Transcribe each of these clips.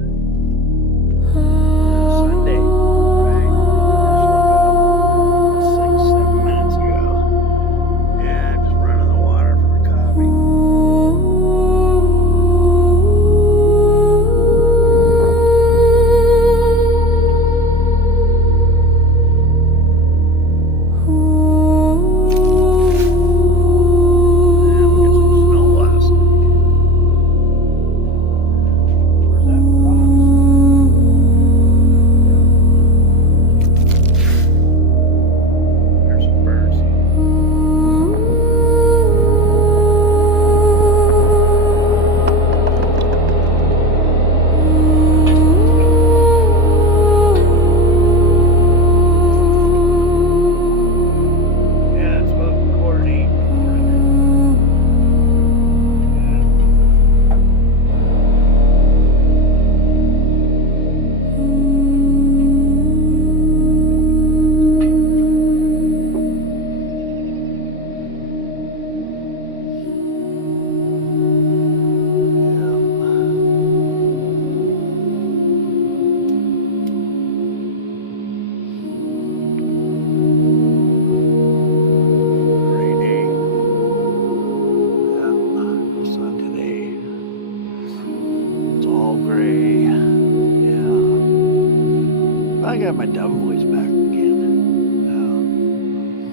world. Sunday, right? Just woke up 6, 7 minutes ago. Yeah, just running the water for the coffee. I got my dumb voice back again. I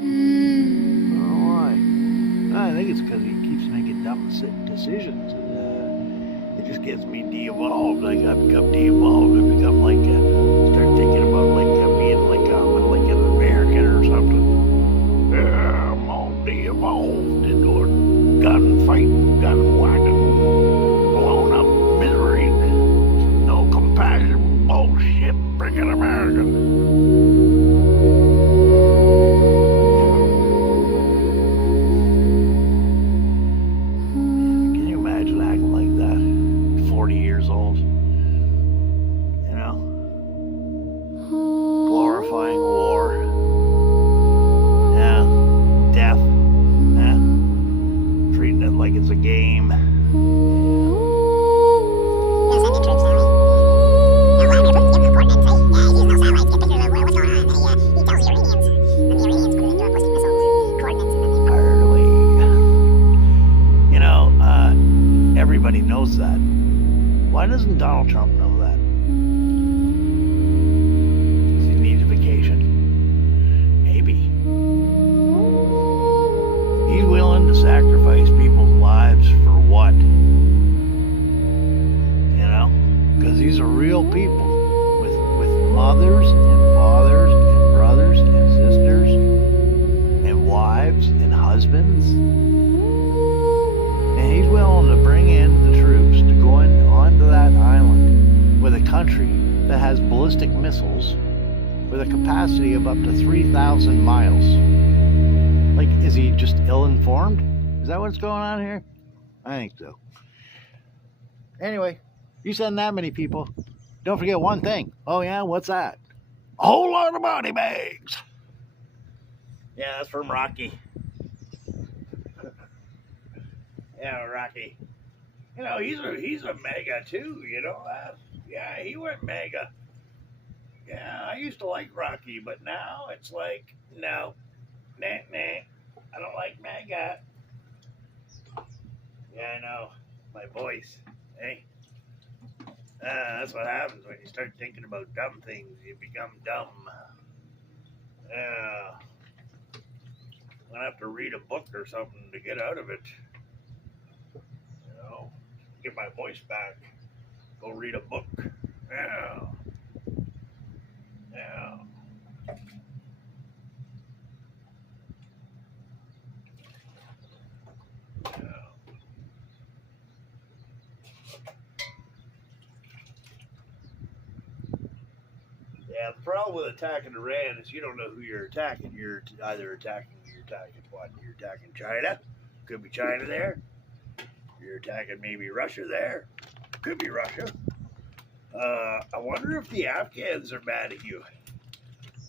don't know why. I think it's because he keeps making dumb decisions, and it just gets me de-evolved. Like I become de-evolved and become like start thinking about being like an American or something. Yeah, I'm all de-evolved into a gun-fighting, gun-whacking, blown-up misery, no compassion, bullshit. Freaking American. Can you imagine acting like that? 40 years old. You know? Glorifying war. Yeah. Death. Yeah. Treating it like it's a game. Everybody knows that. Why doesn't Donald Trump know that? Does he need a vacation? Maybe. He's willing to sacrifice people's lives for what? You know? Because these are real people with mothers and fathers and brothers and sisters and wives and husbands. And he's willing to bring in the troops to go onto that island with a country that has ballistic missiles with a capacity of up to 3,000 miles. Like, is he just ill-informed? Is that what's going on here? I think so. Anyway, you send that many people. Don't forget one thing. Oh yeah, what's that? A whole lot of body bags. Yeah, that's from Rocky. Yeah, Rocky. You know, he's a mega too, you know that? Yeah, he went mega. Yeah, I used to like Rocky, but now it's like, no. Nah. I don't like mega. Yeah, I know. My voice. Hey. That's what happens when you start thinking about dumb things. You become dumb. Yeah. I'm gonna have to read a book or something to get out of it. Get my voice back. Go read a book. Yeah. Yeah. Yeah, the problem with attacking Iran is you don't know who you're attacking. You're attacking what? You're attacking China. Could be China there. You're attacking maybe Russia there. Could be Russia. I wonder if the Afghans are mad at you.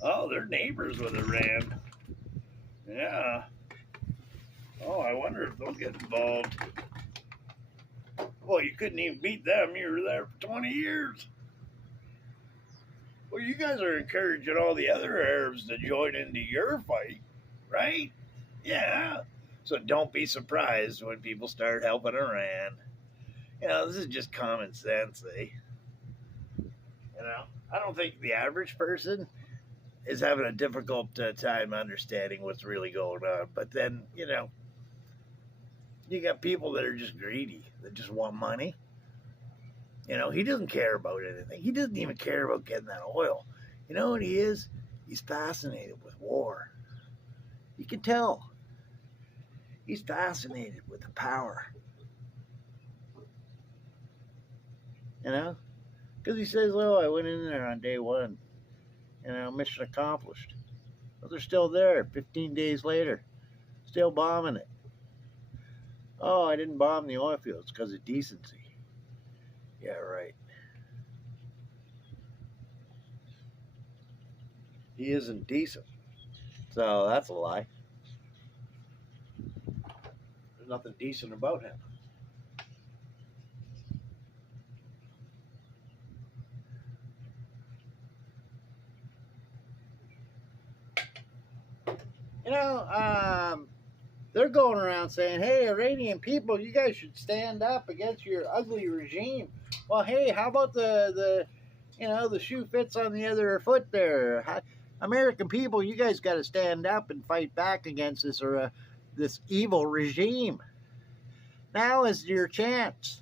Oh, they're neighbors with Iran. Yeah. Oh, I wonder if they'll get involved. Well, you couldn't even beat them. You were there for 20 years. Well, you guys are encouraging all the other Arabs to join into your fight, right? Yeah. So don't be surprised when people start helping Iran. This is just common sense, eh? I don't think the average person is having a difficult time understanding what's really going on. But then, you got people that are just greedy, that just want money. He doesn't care about anything. He doesn't even care about getting that oil. You know what he is? He's fascinated with war. You can tell. He's fascinated with the power. Because he says, oh, I went in there on day one. Mission accomplished. But they're still there 15 days later. Still bombing it. Oh, I didn't bomb the oil fields because of decency. Yeah, right. He isn't decent. So that's a lie. There's nothing decent about him. They're going around saying, hey, Iranian people, you guys should stand up against your ugly regime. Well, hey, how about the shoe fits on the other foot there? American people, you guys got to stand up and fight back against this evil regime. Now is your chance.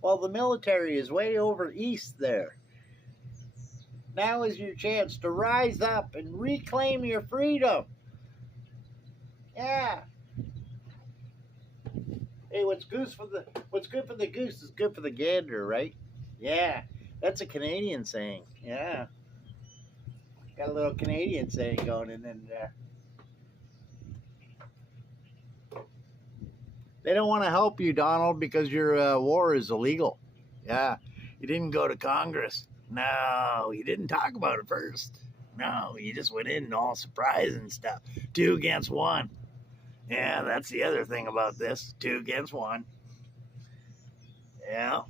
While the military is way over east there. Now is your chance to rise up and reclaim your freedom. Yeah. Hey, what's good for the goose is good for the gander, right? Yeah. That's a Canadian saying. Yeah. Got a little Canadian saying going in there. They don't want to help you, Donald, because your war is illegal. Yeah. You didn't go to Congress. No, you didn't talk about it first. No, you just went in all surprised and stuff. 2 against 1. Yeah, that's the other thing about this. 2 against 1. Yeah.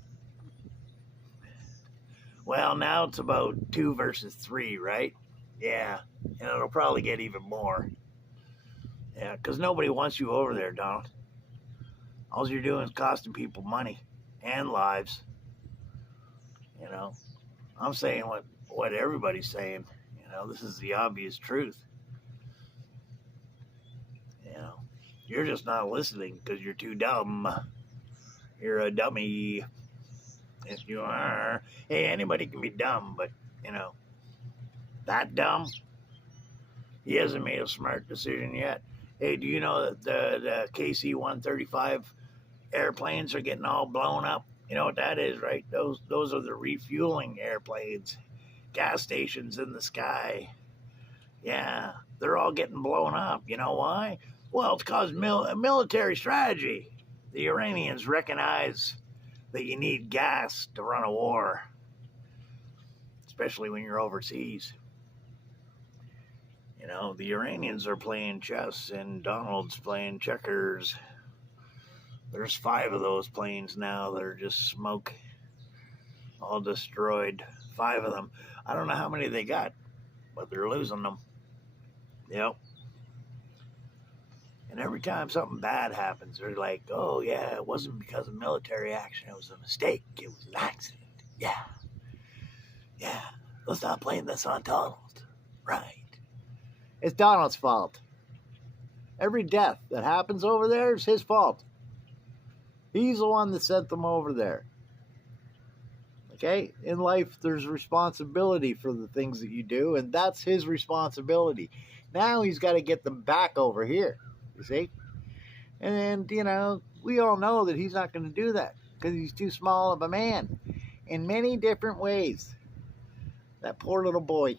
Well, now it's about 2 versus 3, right? Yeah. And it'll probably get even more. Yeah, because nobody wants you over there, Donald. All you're doing is costing people money and lives. I'm saying what everybody's saying. This is the obvious truth. You're just not listening because you're too dumb. You're a dummy. Yes, you are. Hey, anybody can be dumb, but, that dumb? He hasn't made a smart decision yet. Hey, do you know that the KC-135 airplanes are getting all blown up? You know what that is, right? Those are the refueling airplanes. Gas stations in the sky. Yeah, they're all getting blown up. You know why? Well, it's because military strategy. The Iranians recognize that you need gas to run a war, especially when you're overseas. The Iranians are playing chess and Donald's playing checkers. There's 5 of those planes now that are just smoke, all destroyed. 5 of them. I don't know how many they got, but they're losing them. Yep. And every time something bad happens, they're like, oh, yeah, it wasn't because of military action. It was a mistake. It was an accident. Yeah. Yeah. Let's not blame this on Donald. Right. It's Donald's fault. Every death that happens over there is his fault. He's the one that sent them over there. Okay? In life, there's responsibility for the things that you do, and that's his responsibility. Now he's got to get them back over here. You see? And, we all know that he's not going to do that because he's too small of a man in many different ways. That poor little boy.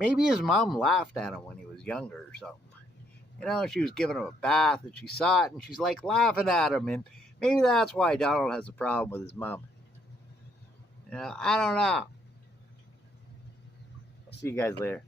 Maybe his mom laughed at him when he was younger or something. She was giving him a bath and she saw it and she's like laughing at him. And maybe that's why Donald has a problem with his mom. I don't know. I'll see you guys later.